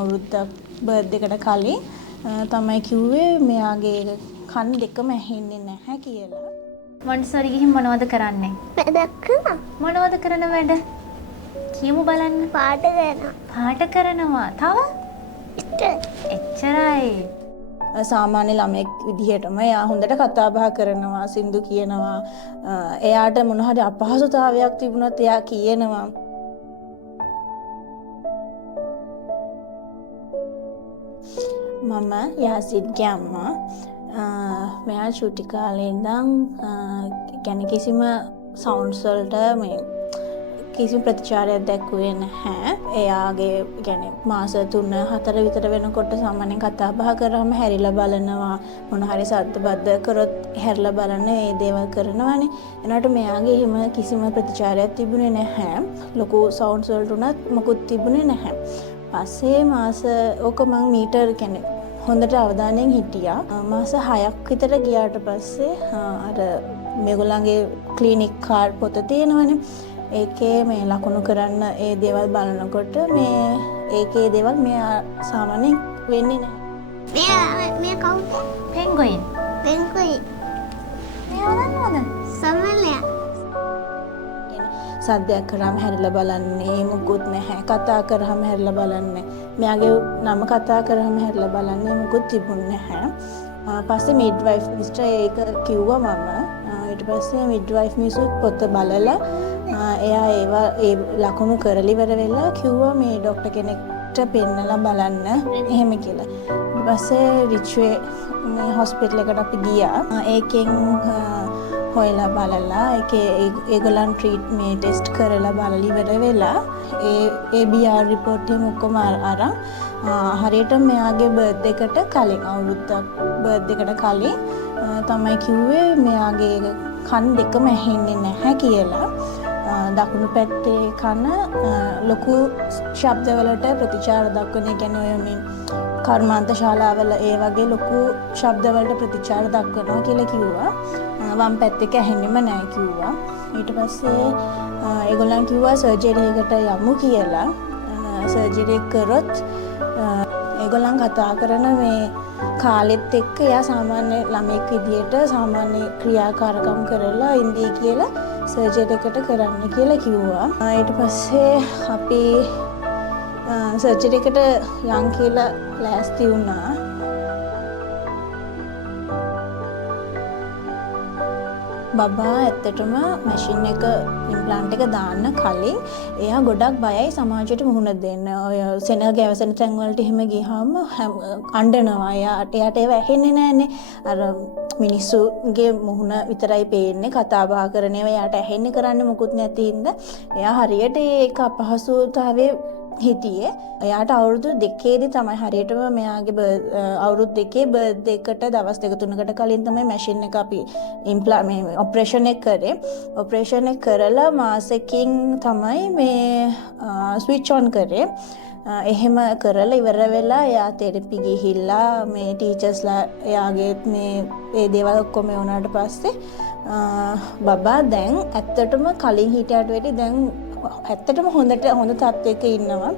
අවුරුද්දක් බර්ත්ඩේ එකට කලින් තමයි කිව්වේ මෙයාගේ කන් දෙකම ඇහෙන්නේ නැහැ කියලා. මොන්ටිසෝරි ගිහින් මොනවද කරන්නේ? වැඩක් කරනවා. මොනවද කරන වැඩ? කියමු බලන්න. පාට කරනවා. පාට කරනවා. තව? එච්චරයි. සාමාන්‍ය ළමෙක් විදිහටම එයා හොඳට කතා බහ කරනවා, සින්දු කියනවා. එයාට මොන හරි අපහසුතාවයක් තිබුණොත් එයා කියනවා. මම යාසිත්ගේ අම්මා. මෙයා චුටි කාලේ ඉඳන් කියන්නේ කිසිම සවුන්ඩ්ස් වලට මේ කිසිම ප්‍රතිචාරයක් දැක්ුවේ නැහැ. එයාගේ කියන්නේ මාස 3-4 විතර වෙනකොට සාමාන්‍යයෙන් කතා බහ කරාම හැරිලා බලනවා. මොන හරි සද්ද බද්ද කරොත් හැරිලා බලන මේ දේවල් කරනවානේ. එනකොට මෙයාගේ එහෙම කිසිම ප්‍රතිචාරයක් තිබුණේ නැහැ. ලොකු සවුන්ඩ්ස් වලට උනත් මොකුත් තිබුණේ නැහැ. පස්සේ මාස ඕක මං මීටර් කියන්නේ හොඳට අවධානයෙන් හිටියා. මාස 6ක් විතර ගියාට පස්සේ අර මේගොල්ලන්ගේ ක්ලිනික් කාඩ් පොත තියෙනවනේ. ඒකේ මේ ලකුණු කරන්න ඒ දේවල් බලනකොට මේ ඒකේ දේවල් මෙයා සාමාන්‍යයෙන් වෙන්නේ නැහැ. මේ කවුද? පෙන්ගුයින්. පෙන්ගුයින්. මෙයා දන්නවද? සමලයා. සද්දයක් කරාම හැරිලා බලන්නේ මොකුත් නැහැ. කතා කරාම හැරිලා බලන්නේ. මෙයාගේ නම කතා කරාම හැරිලා බලන්නේ මොකුත් තිබුණේ නැහැ. පස්සේ මිඩ්වයිෆ් මිස්ටර් ඒක කිව්වා මම. ඊට පස්සේ මිඩ්වයිෆ් මිසුත් පොත බලලා එයා ඒ ලකුණු කරලි ඉවර වෙලා කිව්වා මේ ડોක්ටර් කෙනෙක්ට පෙන්නලා බලන්න එහෙම කියලා. ඊට පස්සේ රිච්වේ මේ හොස්පිටල් එකට අපි ගියා. ඒකෙන් හොයලා බලලා ඒගොල්ලන් ට්‍රීට් මේ ටෙස්ට් කරලා බලලා ඉවර වෙලා ඒ BR රිපෝට් එක ඔක්කොම අරන් හරියට මෙයාගේ බර්ත්ඩේ එකට කලින් අවුරුද්දක් බර්ත්ඩේ එකට කලින් තමයි කිව්වේ මෙයාගේ කන් දෙකම ඇහෙන්නේ නැහැ කියලා. දකුණු පැත්තේ කන ලොකු ශබ්දවලට ප්‍රතිචාර දක්වන එක කියන්නේ ඔය මේ කර්මාන්ත ශාලාවල ඒ වගේ ලොකු ශබ්දවලට ප්‍රතිචාර දක්වනවා කියලා කිව්වා. වම් පැත්තේ ඇහෙන්නෙම නැහැ කිව්වා. ඊට පස්සේ ඒගොල්ලන් කිව්වා සර්ජරි එකට යමු කියලා. සර්ජරි කරොත් ඒගොල්ලන් කතා කරන මේ කාලෙත් එක්ක එයා සාමාන්‍ය ළමෙක් විදියට සාමාන්‍ය ක්‍රියාකාරකම් කරලා ඉඳී කියලා සර්ජරි එකට කරන්න කියලා කිව්වා. ඊට පස්සේ අපි සර්ජරි එකට යන් කියලා ලෑස්ති වුණා. බබා ඇත්තටම මැෂින් එක ඉම්ප්ලාන්ට් එක දාන්න කලින් එයා ගොඩක් බයයි සමාජයට මුහුණ දෙන්න. ඔය සෙනග ගැවසෙන තැන් වලට එහෙම ගියාම අඬනවා. එයාට ඒව ඇහෙන්නේ නැහනේ. අර මිනිස්සුගේ මුහුණ විතරයි පේන්නේ. කතා බහ කරන ඒවා එයාට ඇහෙන්නේ කරන්නේ මොකුත් නැති හින්දා එයා හරියට ඒක අපහසුතාවයේ හිටියේ. එයාට අවුරුදු 2ේදී තමයි හරියටම මෙයාගේ අවුරුදු 2 බර්ත්ඩේ එකට දවස් 2-3කට කලින් තමයි මැෂින් එක අපි මේ ඔපරේෂන් එක කරේ. ඔපරේෂන් එක කරලා මාසෙකින් තමයි මේ ස්විච් ඔන් කරේ. එහෙම කරලා ඉවර වෙලා එයා තෙරපි ගිහිල්ලා මේ ටීචර්ස්ලා එයාගේ මේ ඒ දේවල් ඔක්කොම වුණාට පස්සේ බබා දැන් ඇත්තටම කලින් හිටියට වැඩි දැන් ඇත්තටම හොඳ තත්ත්වයක ඉන්නවා.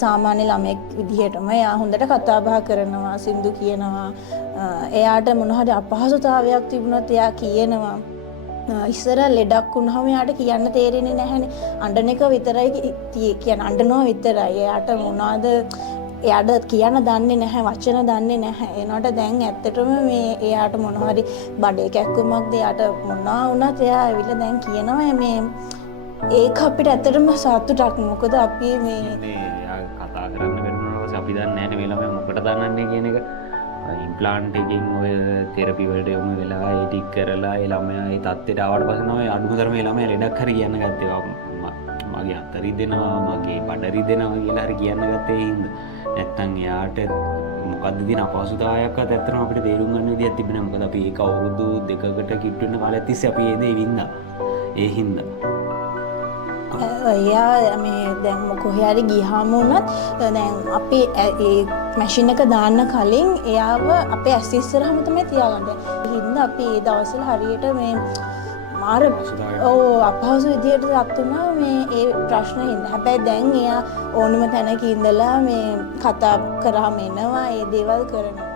සාමාන්‍ය ළමෙක් විදිහටම එයා හොඳට කතා බහ කරනවා, සින්දු කියනවා. එයාට මොන හරි අපහසුතාවයක් තිබුණොත් එයා කියනවා. ඉස්සර ලෙඩක් වුණාම එයාට කියන්න තේරෙන්නේ නැහැනේ. අඬන එක විතරයි කියන්නේ අඬනවා විතරයි. එයාට මොනවද එයාට කියන්න දන්නේ නැහැ, වචන දන්නේ නැහැ. ඒනට දැන් ඇත්තටම මේ එයාට මොන හරි බඩේ කැක්කුමක්ද එයාට මොනවා වුණත් එයා ඇවිල්ලා දැන් කියනවා මේ ඒක අපිට ඇත්තටම සතුටක්. මොකද අපි මේ කතා කරන්න වෙනවස අපි දන්නේ නැහැ මේ ළමයා මොකට දන්නන්නේ කියන එක. ඉම්ප්ලාන්ට් එකකින් ඔය තෙරපි වලට යොමු වෙලා ඒ ටික කරලා ඒ ළමයා ඒ තත්ත්වයට ආවට පස්සේ තමයි අනුතරම මේ ළමයා ලෙඩක් හරි කියන්න ගත්තේ. මගේ අත රිදෙනවා, මගේ බඩ රිදෙනවා කියලා හරි කියන්න ගත්තේ ඒ හින්දා. නැත්තම් එයාට මොකද්ද දින අපහසුතාවයක්වත් ඇත්තටම අපිට තේරුම් ගන්න විදියක් තිබුණේ. මොකද අපි ඒක අවුරුදු 2කට කිට්ටු වෙන කාලෙත් තිස්සේ අපි ඒ දේ වින්දා. ඒ හින්දා එයා මේ දැන් කොහේ හරි ගියාම උනත් දැන් අපි ඒ මැෂින් එක දාන්න කලින් එයාව අපේ ඇස් ඉස්සරහම තමයි තියාගන්නේ. ඒ හින්දා අපි ඒ දවස්වල හරියට මේ මාර ඕ අපහසු විදියට රත්තුනා මේ ඒ ප්‍රශ්න හින්දා. හැබැයි දැන් එයා ඕනම තැනක ඉඳලා මේ කතා කරාම එනවා ඒ දේවල් කරනවා.